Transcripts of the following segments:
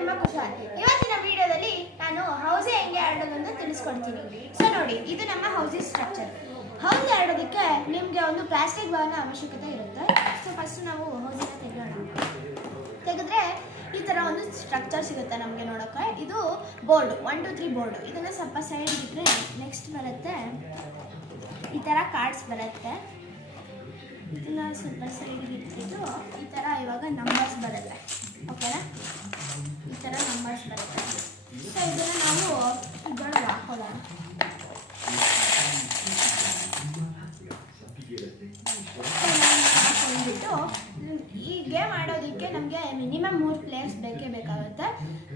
ನಿಮ್ಮ ಕುಶಾಲ್. ಇವತ್ತಿನ ವಿಡಿಯೋದಲ್ಲಿ ನಾನು ಹೌಸಿ ಹೆಂಗೆ ಆಡೋದಂತ ತಿಳಿಸ್ಕೊಡ್ತೀನಿ. ಸೊ ನೋಡಿ, ಇದು ನಮ್ಮ ಹೌಸಿ ಸ್ಟ್ರಕ್ಚರ್. ಹೌಸಿ ಆಡೋದಕ್ಕೆ ನಿಮಗೆ ಒಂದು ಪ್ಲಾಸ್ಟಿಕ್ ಬಾಲ್ನ ಅವಶ್ಯಕತೆ ಇರುತ್ತೆ. ಸೊ ಫಸ್ಟ್ ನಾವು ಹೌಸಿನ ತೆಗೆಯೋಣ. ತೆಗೆದ್ರೆ ಈ ಥರ ಒಂದು ಸ್ಟ್ರಕ್ಚರ್ ಸಿಗುತ್ತೆ ನಮಗೆ ನೋಡೋಕ್ಕೆ. ಇದು ಬೋರ್ಡು 1 2 3 ಬೋರ್ಡು. ಇದನ್ನು ಸ್ವಲ್ಪ ಸೈಡ್ ಬಿಟ್ಟರೆ ನೆಕ್ಸ್ಟ್ ಬರುತ್ತೆ ಈ ಥರ ಕಾರ್ಡ್ಸ್ ಬರುತ್ತೆ. ಇದನ್ನು ಸ್ವಲ್ಪ ಸೈಡ್ಗೆ ಇಟ್ಬಿಟ್ಟು ಈ ಥರ ಇವಾಗ ನಂಬರ್ಸ್ ಬರುತ್ತೆ. ಓಕೆನಾ, ಈ ಥರ ನಂಬರ್ಸ್ ಬರುತ್ತೆ. ಸೊ ಇದನ್ನು ನಾವು ಇದರೊಳಗೆ ಹಾಕೊಳ್ಳೋಣ. ಹಾಕೊಂಡ್ಬಿಟ್ಟು ಈ ಗೇಮ್ ಆಡೋದಕ್ಕೆ ನಮಗೆ ಮಿನಿಮಮ್ 3 ಪ್ಲೇಯರ್ಸ್ ಬೇಕೇ ಬೇಕಾಗುತ್ತೆ.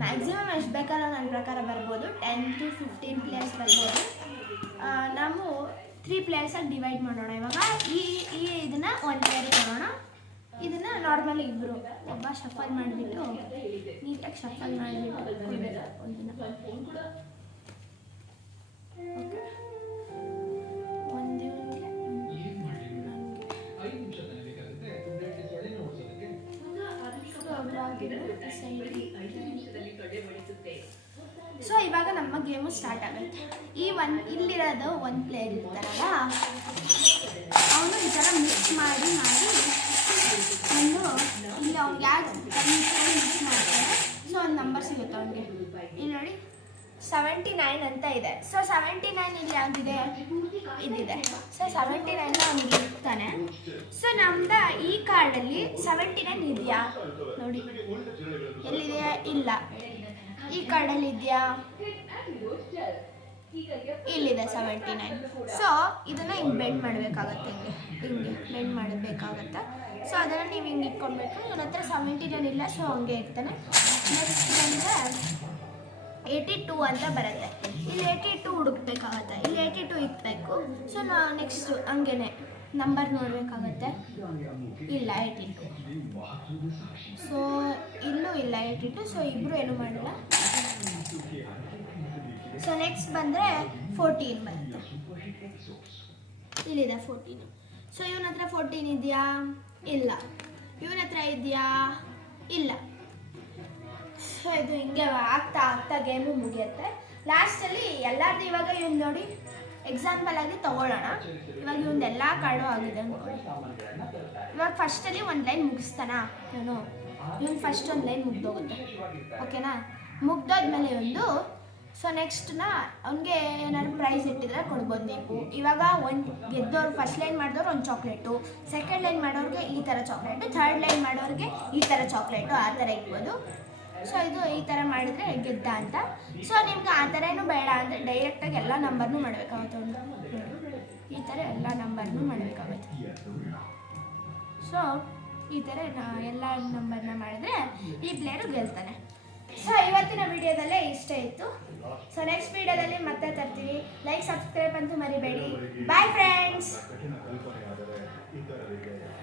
ಮ್ಯಾಕ್ಸಿಮಮ್ ಎಷ್ಟು ಬೇಕಾದ್ರೂ ನನ್ನ ಪ್ರಕಾರ ಬರ್ಬೋದು, 10 to 15 ಪ್ಲೇಯರ್ಸ್ ಬರ್ಬೋದು. ನಾವು 3 ಪ್ಲೇಯರ್ಸಾಗಿ ಡಿವೈಡ್ ಮಾಡೋಣ. ಇವಾಗ ಈ ಇದನ್ನು 1 ಪ್ಲೇಯರಿಗೆ ಮಾಡೋಣ. ಇದನ್ನು ನಾರ್ಮಲಿ ಇಬ್ಬರು ಒಬ್ಬ ಶಫಲ್ ಮಾಡಿಬಿಟ್ಟು ನೀಟಾಗಿ ಶಫಲ್ ಮಾಡಿಬಿಟ್ಟು ಕೊಡಬೇಕು ಒಂದಿನ. ಓಕೆ, ಸೊ ಇವಾಗ ನಮ್ಮ ಗೇಮು ಸ್ಟಾರ್ಟ್ ಆಗುತ್ತೆ. ಇಲ್ಲಿರೋದು 1 ಪ್ಲೇಯರ್ ಇರ್ತಾರಲ್ಲ, ಅವನು ಈ ಥರ ಮಿಕ್ಸ್ ಮಾಡಿ ಒಂದು ಇಲ್ಲಿ ಅವ್ನಿಗೆ ಯಾರು ಮಿಕ್ಸ್ ಮಾಡ್ತಾರೆ. ಸೊ ಒಂದು ನಂಬರ್ ಸಿಗುತ್ತೆ ಅವನಿಗೆ. ಇಲ್ಲಿ ನೋಡಿ 79 ಅಂತ ಇದೆ. ಸೊ 79 ಇಲ್ಲಿ ಯಾವ್ದಿದೆ, ಇದಿದೆ. ಸೊ 79 ಅವ್ನಿಗೆ ಇರ್ತಾನೆ. ಸೊ ನಮ್ದು ಈ ಕಾರ್ಡಲ್ಲಿ 79 ಇದೆಯಾ ನೋಡಿ, ಎಲ್ಲಿದೆ, ಇಲ್ಲ. ಈ ಕಾರ್ಡಲ್ಲಿ ಇದೆಯಾ, ಇಲ್ಲಿದೆ 79. ಸೊ ಇದನ್ನು ಹಿಂಗೆ ಬೆಂಡ್ ಮಾಡಬೇಕಾಗತ್ತೆ, ಹಿಂಗೆ ಬೆಂಡ್ ಮಾಡಬೇಕಾಗತ್ತೆ. ಸೊ ಅದನ್ನು ನೀವು ಹಿಂಗೆ ಇಟ್ಕೊಳ್ಬೇಕು. ಇವನ ಹತ್ರ 79 ಇಲ್ಲ, ಸೊ ಹಂಗೆ ಇರ್ತಾನೆ. ನೆಕ್ಸ್ಟ್ ಬಂದರೆ 82 ಅಂತ ಬರುತ್ತೆ. ಇಲ್ಲಿ 82 ಹುಡುಕ್ಬೇಕಾಗತ್ತೆ. ಇಲ್ಲಿ 82 ಇಕ್ಬೇಕು. ಸೊ ನೆಕ್ಸ್ಟ್ ಹಂಗೇನೆ ನಂಬರ್ ನೋಡಬೇಕಾಗತ್ತೆ. ಇಲ್ಲ 82. ಸೊ ಇಲ್ಲೂ ಇಲ್ಲ 82. ಸೊ ಇಬ್ಬರು ಏನೂ ಮಾಡಿಲ್ಲ. ಸೊ ನೆಕ್ಸ್ಟ್ ಬಂದರೆ 14 ಬರುತ್ತೆ. ಇಲ್ಲಿದೆ 14. ಸೊ ಇವನ ಹತ್ರ 14 ಇದೆಯಾ, ಇಲ್ಲ. ಇವನ ಹತ್ರ ಇದೆಯಾ, ಇಲ್ಲ. ಸೊ ಇದು ಹಿಂಗೆ ಆಗ್ತಾ ಗೇಮು ಮುಗಿಯುತ್ತೆ. ಲಾಸ್ಟಲ್ಲಿ ಎಲ್ಲರದ್ದು ಇವಾಗ ಇವ್ನು ನೋಡಿ ಎಕ್ಸಾಂಪಲ್ ಆಗಿ ತೊಗೊಳ್ಳೋಣ. ಇವಾಗ ಇವ್ನು ಎಲ್ಲ ಕಾರ್ಡು ಆಗಿದೆ ಅಂದ್ಕೊಳ್ಳಿ. ಇವಾಗ ಫಸ್ಟಲ್ಲಿ 1 ಲೈನ್ ಮುಗಿಸ್ತಾನಾ ಇವನು ಫಸ್ಟ್ 1 ಲೈನ್ ಮುಗ್ದೋಗುತ್ತೆ. ಓಕೆನಾ, ಮುಗ್ದೋದ್ಮೇಲೆ ಒಂದು ಸೊ ನೆಕ್ಸ್ಟ್ನ ಅವ್ನಿಗೆ ಏನಾದ್ರು ಪ್ರೈಸ್ ಇಟ್ಟಿದ್ರೆ ಕೊಡ್ಬೋದು ನೀವು. ಇವಾಗ ಗೆದ್ದವ್ರು ಫಸ್ಟ್ ಲೈನ್ ಮಾಡಿದವ್ರು ಒಂದು ಚಾಕ್ಲೇಟು, ಸೆಕೆಂಡ್ ಲೈನ್ ಮಾಡೋರಿಗೆ ಈ ಥರ ಚಾಕ್ಲೇಟು, ಥರ್ಡ್ ಲೈನ್ ಮಾಡೋರಿಗೆ ಈ ಥರ ಚಾಕ್ಲೇಟು, ಆ ಥರ ಇರ್ಬೋದು. ಸೊ ಇದು ಈ ಥರ ಮಾಡಿದರೆ ಗೆದ್ದ ಅಂತ. ಸೊ ನಿಮ್ಗೆ ಆ ಥರ ಏನೂ ಬೇಡ ಅಂದರೆ ಡೈರೆಕ್ಟಾಗಿ ಎಲ್ಲ ನಂಬರ್ನೂ ಮಾಡಬೇಕಾಗುತ್ತೆ. ಒಂದು ಈ ಥರ ಎಲ್ಲ ನಂಬರ್ನೂ ಮಾಡಬೇಕಾಗುತ್ತೆ. ಸೊ ಈ ಥರ ಎಲ್ಲ ನಂಬರ್ನ ಮಾಡಿದ್ರೆ ಈ ಪ್ಲೇಯರು ಗೆಲ್ತಾನೆ. ಸೊ ಇವತ್ತಿನ ವಿಡಿಯೋದಲ್ಲೇ ಇಷ್ಟ ಇತ್ತು. ಸೊ ನೆಕ್ಸ್ಟ್ ವಿಡಿಯೋದಲ್ಲಿ ಮತ್ತೆ ತರ್ತೀವಿ. ಲೈಕ್ ಸಬ್ಸ್ಕ್ರೈಬ್ ಅಂತೂ ಮರಿಬೇಡಿ. Bye friends.